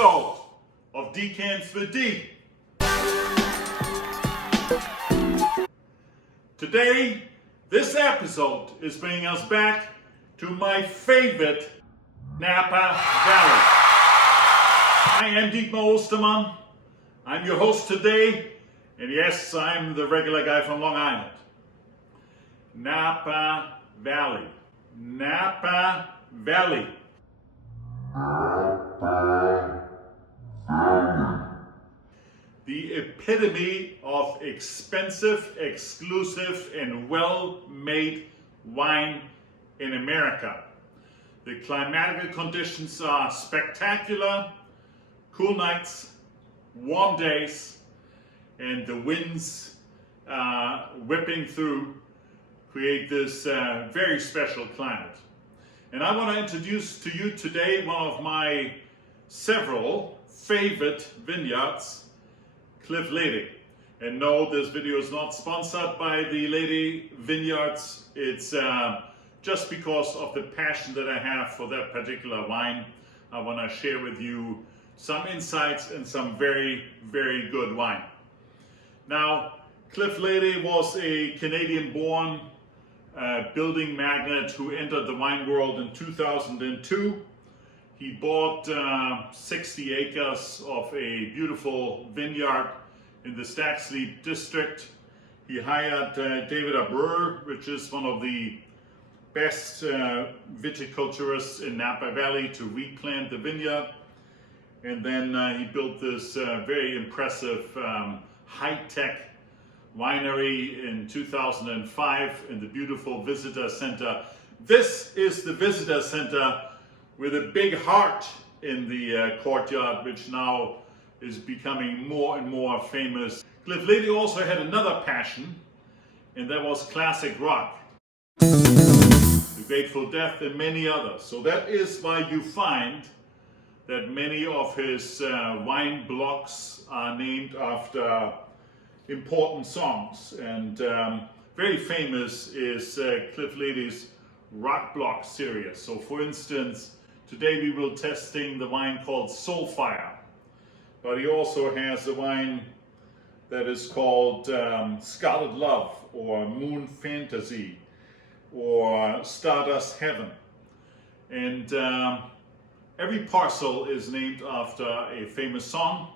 episode of Decants with D. Today, this episode is bringing us back to my favorite Napa Valley. I am Dietmar Osterman. I'm your host today, and yes, I'm the regular guy from Long Island. Napa Valley. Napa Valley. The epitome of expensive, exclusive, and well-made wine in America. The climatic conditions are spectacular, cool nights, warm days, and the winds whipping through create this very special climate. And I want to introduce to you today one of my several favorite vineyards, Cliff Lede. And no, this video is not sponsored by the Lede Vineyards. It's just because of the passion that I have for that particular wine. I want to share with you some insights and some very, very good wine. Now, Cliff Lede was a Canadian-born building magnate who entered the wine world in 2002. He bought 60 acres of a beautiful vineyard in the Stacks Leap district. He hired David Brewer, which is one of the best viticulturists in Napa Valley, to replant the vineyard. And then he built this very impressive high-tech winery in 2005 in the beautiful visitor center. This is the visitor center with a big heart in the courtyard, which now is becoming more and more famous. Cliff Lede also had another passion, and that was classic rock. The Grateful Dead and many others. So that is why you find that many of his wine blocks are named after important songs. And very famous is Cliff Lede's Rock Block series. So for instance, today we will testing the wine called Soulfire. But he also has a wine that is called Scarlet Love, or Moon Fantasy, or Stardust Heaven. And every parcel is named after a famous song.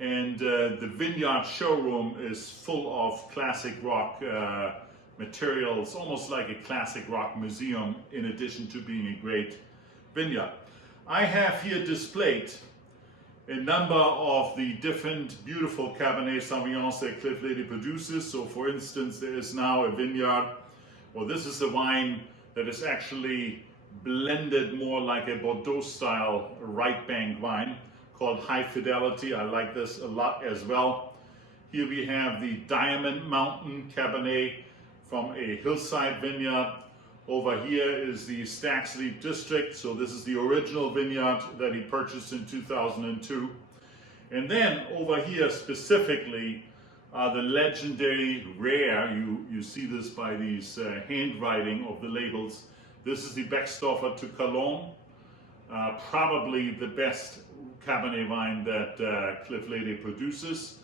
And the Vineyard showroom is full of classic rock materials, almost like a classic rock museum, in addition to being a great vineyard. I have here displayed a number of the different beautiful Cabernet Sauvignons that Cliff Lede produces. So for instance, there is now a vineyard, well, this is a wine that is actually blended more like a Bordeaux style right bank wine, called High Fidelity. I like this a lot as well. Here we have the Diamond Mountain Cabernet from a hillside vineyard. Over here is the Stacks Leap district. So this is the original vineyard that he purchased in 2002. And then over here specifically are the legendary rare, you see this by these handwriting of the labels. This is the Beckstoffer to Cologne. Probably the best Cabernet wine that Cliff Lede produces.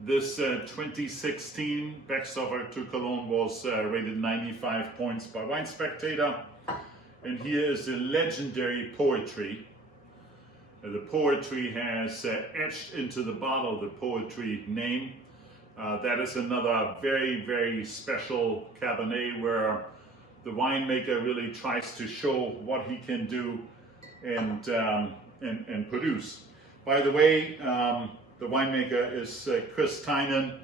This 2016 Beckstoffer to Cologne was rated 95 points by Wine Spectator. And here is the legendary Poetry. The Poetry has etched into the bottle the Poetry name. That is another very, very special Cabernet where the winemaker really tries to show what he can do and produce. By the way, the winemaker is Chris Tynan,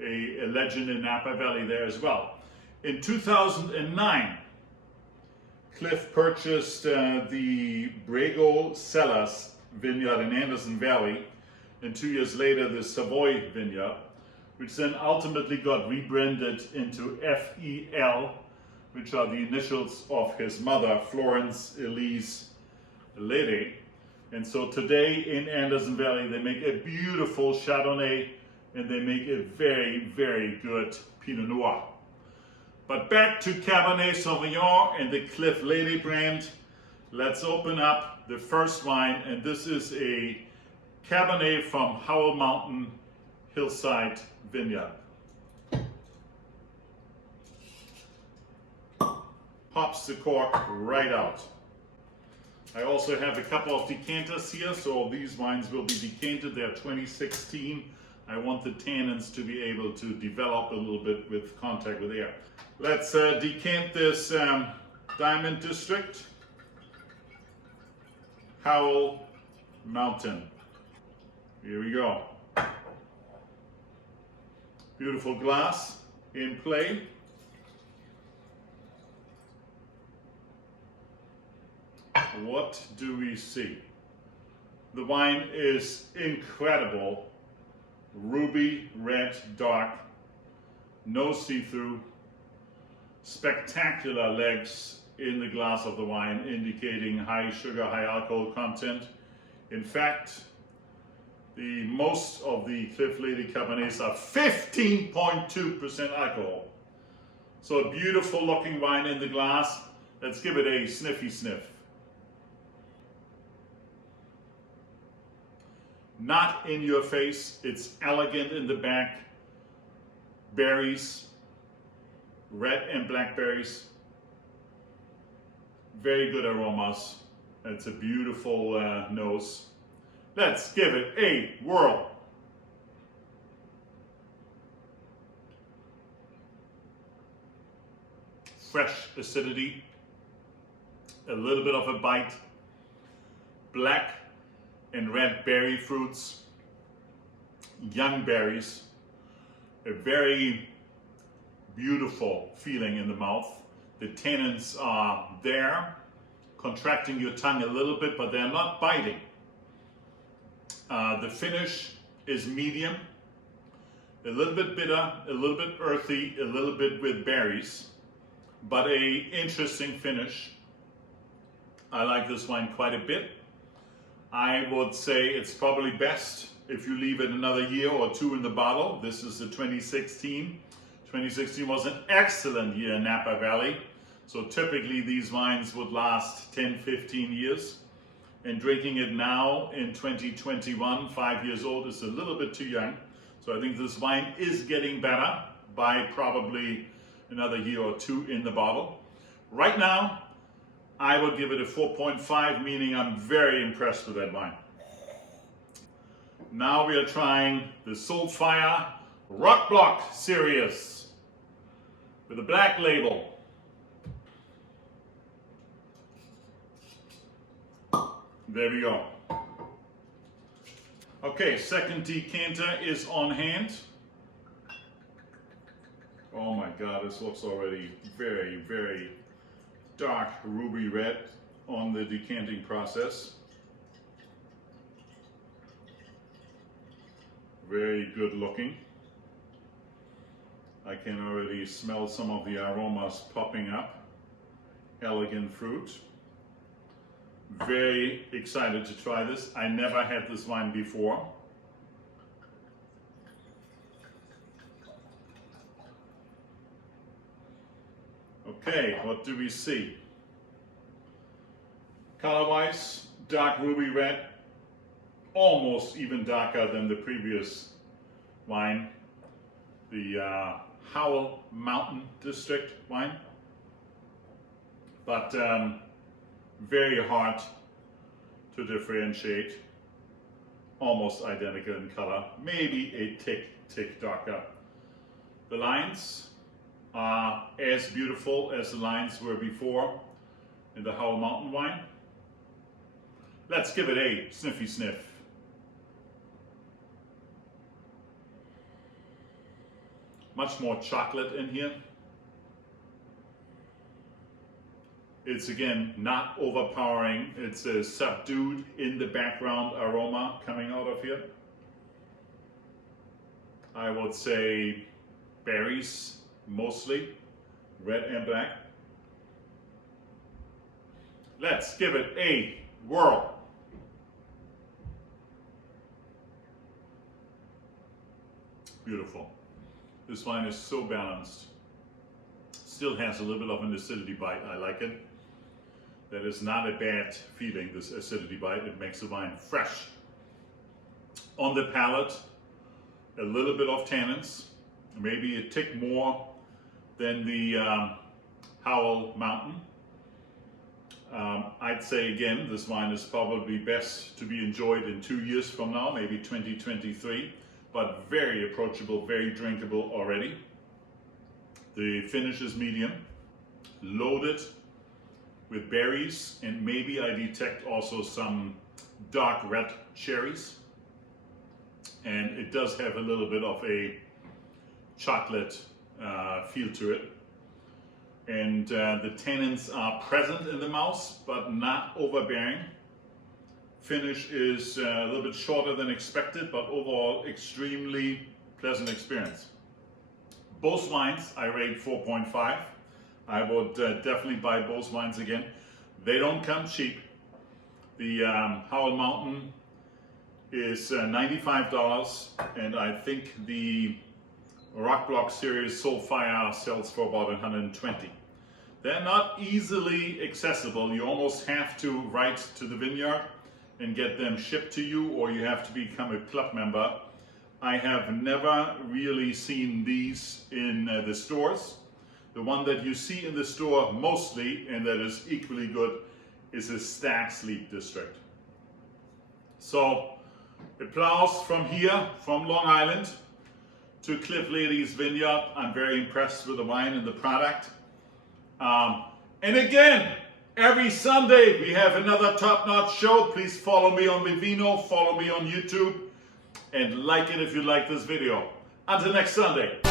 a legend in Napa Valley there as well. In 2009, Cliff purchased the Brego Cellars vineyard in Anderson Valley, and 2 years later the Savoy vineyard, which then ultimately got rebranded into FEL, which are the initials of his mother, Florence Elise Lede. And so today in Anderson Valley, they make a beautiful Chardonnay and they make a very, very good Pinot Noir. But back to Cabernet Sauvignon and the Cliff Lede brand. Let's open up the first wine, and this is a Cabernet from Howell Mountain Hillside Vineyard. Pops the cork right out. I also have a couple of decanters here, so these wines will be decanted. They're 2016. I want the tannins to be able to develop a little bit with contact with air. Let's decant this Diamond District, Howell Mountain. Here we go. Beautiful glass in play. What do we see? The wine is incredible. Ruby red dark, no see-through, spectacular legs in the glass of the wine, indicating high sugar, high alcohol content. In fact, most of the Cliff Lede Cabernets are 15.2% alcohol. So a beautiful looking wine in the glass. Let's give it a sniffy sniff. Not in your face, it's elegant in the back. Berries, red and blackberries. Very good aromas. It's a beautiful nose. Let's give it a whirl. Fresh acidity, a little bit of a bite, black and red berry fruits, young berries, a very beautiful feeling in the mouth. The tannins are there, contracting your tongue a little bit, but they're not biting. The finish is medium, a little bit bitter, a little bit earthy, a little bit with berries, but a interesting finish. I like this wine quite a bit. I would say it's probably best if you leave it another year or two in the bottle. This is the 2016. 2016 was an excellent year in Napa Valley. So typically these wines would last 10, 15 years. And drinking it now in 2021, 5 years old, is a little bit too young. So I think this wine is getting better by probably another year or two in the bottle. Right now, I would give it a 4.5, meaning I'm very impressed with that wine. Now we are trying the Soulfire Rock Block series with a black label. There we go. Okay, second decanter is on hand. Oh my God, this looks already very, very dark ruby red on the decanting process. Very good looking. I can already smell some of the aromas popping up. Elegant fruit. Very excited to try this. I never had this wine before. Okay, what do we see? Color-wise, dark ruby red, almost even darker than the previous wine, the Howell Mountain District wine, but very hard to differentiate, almost identical in color, maybe a tick darker. The lines are as beautiful as the lines were before in the Howell Mountain wine. Let's give it a sniffy sniff. Much more chocolate in here. It's again not overpowering. It's a subdued in the background aroma coming out of here. I would say berries, mostly red and black. Let's give it a whirl. Beautiful. This wine is so balanced. Still has a little bit of an acidity bite. I like it. That is not a bad feeling, this acidity bite. It makes the wine fresh. On the palate, a little bit of tannins, maybe a tick more than the Howell Mountain. I'd say again, this wine is probably best to be enjoyed in 2 years from now, maybe 2023, but very approachable, very drinkable already. The finish is medium, loaded with berries, and maybe I detect also some dark red cherries. And it does have a little bit of a chocolate feel to it. And the tannins are present in the mouth, but not overbearing. Finish is a little bit shorter than expected, but overall extremely pleasant experience. Both wines I rate 4.5. I would definitely buy both wines again. They don't come cheap. The Howell Mountain is $95, and I think the Rock Block Series Soulfire sells for about $120. They're not easily accessible. You almost have to write to the vineyard and get them shipped to you, or you have to become a club member. I have never really seen these in the stores. The one that you see in the store mostly, and that is equally good, is a Stags Leap District. So applause from here, from Long Island, to Cliff Lede's Vineyard. I'm very impressed with the wine and the product. And again, every Sunday we have another top-notch show. Please follow me on Vivino, follow me on YouTube, and like it if you like this video. Until next Sunday.